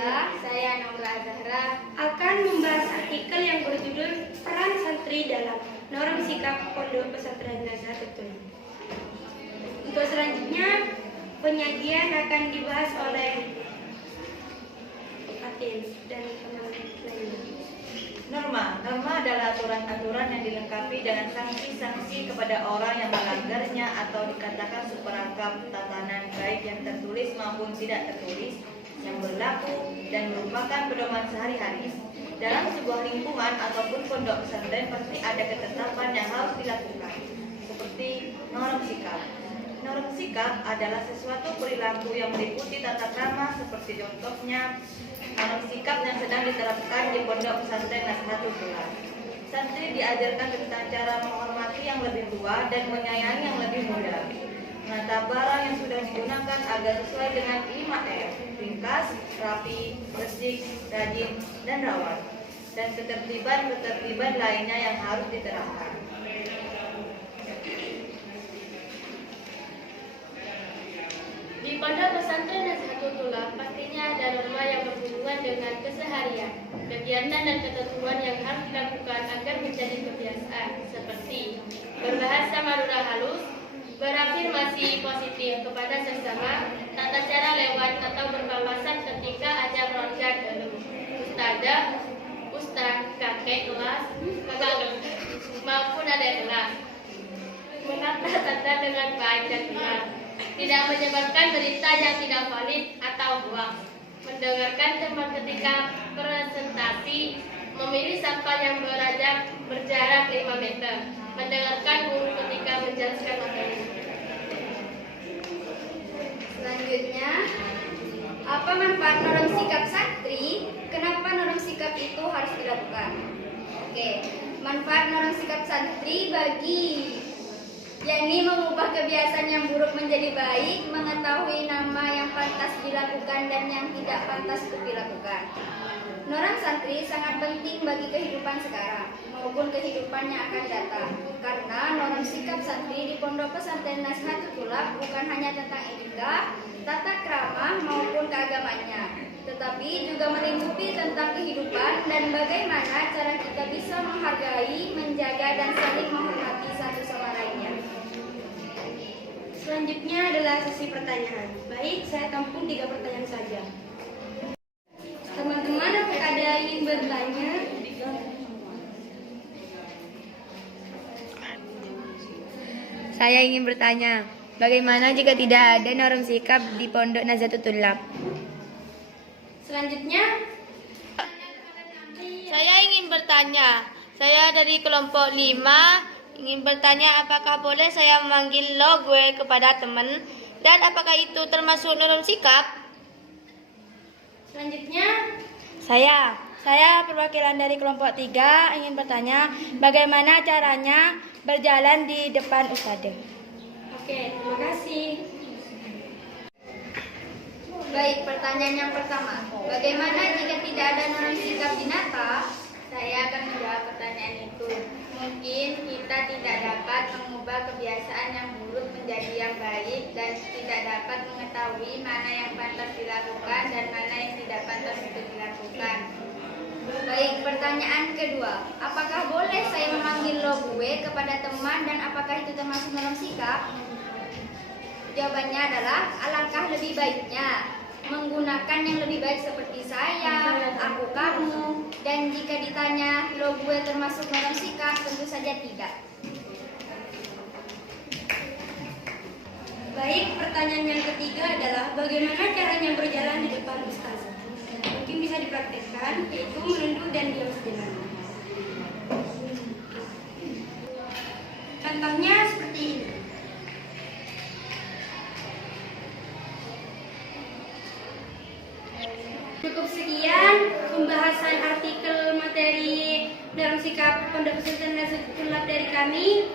Nabila. Saya Naura Azahra. Akan membahas artikel yang berjudul Peran Santri dalam Norma Sikap Pondok Pesantren Nazatul. Untuk selanjutnya, penyajian akan dibahas oleh Fatin dan teman-teman lainnya. Norma adalah aturan-aturan yang dilengkapi dengan sanksi-sanksi kepada orang yang melanggarnya atau dikatakan seperangkap tatanan baik yang tertulis maupun tidak tertulis yang berlaku dan merupakan pedoman sehari-hari. Dalam sebuah lingkungan ataupun pondok pesantren pasti ada ketetapan yang harus dilakukan, seperti norma sikap. Norma sikap adalah sesuatu perilaku yang meliputi tata krama seperti contohnya norma sikap yang sedang diterapkan di pondok pesantren Nazatul Tulab. Santri diajarkan tentang cara menghormati yang lebih tua dan menyayangi yang lebih muda. Menata barang yang sudah digunakan agar sesuai dengan 5R, ringkas, rapi, bersih, rajin, dan rawat. Dan ketertiban lainnya yang harus diterapkan. Di pondok pesantren Nazatul Tulab pastinya ada norma yang berhubungan dengan keseharian, kegiatan dan ketentuan yang harus dilakukan agar menjadi kebiasaan, seperti berbahasa Madura halus, berafirmasi positif kepada sesama, tata cara lewat atau berpapasan ketika ada meroncat dulu, ustaz, kakek kelas, maupun adik kelas, menata tanda dengan baik dan benar, tidak menyebarkan berita yang tidak valid atau hoax, mendengarkan teman ketika presentasi, memilih sampel yang berjarak 5 meter, mendengarkan guru ketika menjelaskan materi. Selanjutnya, apa manfaat norma sikap santri? Kenapa norma sikap itu harus dilakukan? Oke, manfaat norma sikap santri bagi yakni mengubah kebiasaan yang buruk menjadi baik, mengetahui nama yang pantas dilakukan dan yang tidak pantas untuk dilakukan. Norma santri sangat penting bagi kehidupan sekarang maupun kehidupan yang akan datang, karena norma sikap santri di pondok pesantren Nazatul Tulab bukan hanya tentang etika, tata krama maupun keagamannya, tetapi juga melingkupi tentang kehidupan dan bagaimana cara kita bisa menghargai, menjaga dan saling menghormati satu sama lainnya. Selanjutnya adalah sesi pertanyaan. Baik, saya tampung 3 pertanyaan saja. Teman-teman, apakah ada yang ingin bertanya? Saya ingin bertanya, bagaimana jika tidak ada norma sikap di pondok Nazatul Tulab? Selanjutnya, Saya ingin bertanya, saya dari kelompok 5 ingin bertanya apakah boleh saya memanggil lo gue kepada teman dan apakah itu termasuk norma sikap? selanjutnya, Saya perwakilan dari kelompok 3 ingin bertanya bagaimana caranya berjalan di depan ustadzah. oke, terima kasih. Baik, pertanyaan yang pertama, bagaimana jika tidak ada norma sikap di Nata? Saya akan menjawab pertanyaan itu. Mungkin kita tidak dapat mengubah kebiasaan yang buruk menjadi yang baik dan tidak dapat mengetahui mana yang pantas dilakukan dan mana yang tidak pantas untuk dilakukan. Baik, pertanyaan kedua, apakah boleh saya memanggil lo gue kepada teman dan apakah itu termasuk norma sikap? Jawabannya adalah alangkah lebih baiknya menggunakan yang lebih baik seperti saya, aku, kamu, dan jika ditanya lo gue termasuk norma sikap, tentu saja tidak. Baik, pertanyaan yang ketiga adalah bagaimana caranya berjalan di depan ustaz? Mungkin bisa dipraktekkan, yaitu menunduk dan diam sejenak. Contohnya seperti ini. Cukup sekian pembahasan artikel materi dalam sikap pondok pesantren Nazatul Tulab dari kami.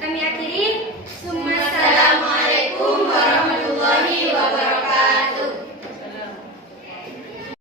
Kami akhiri. Assalamualaikum warahmatullahi wabarakatuh.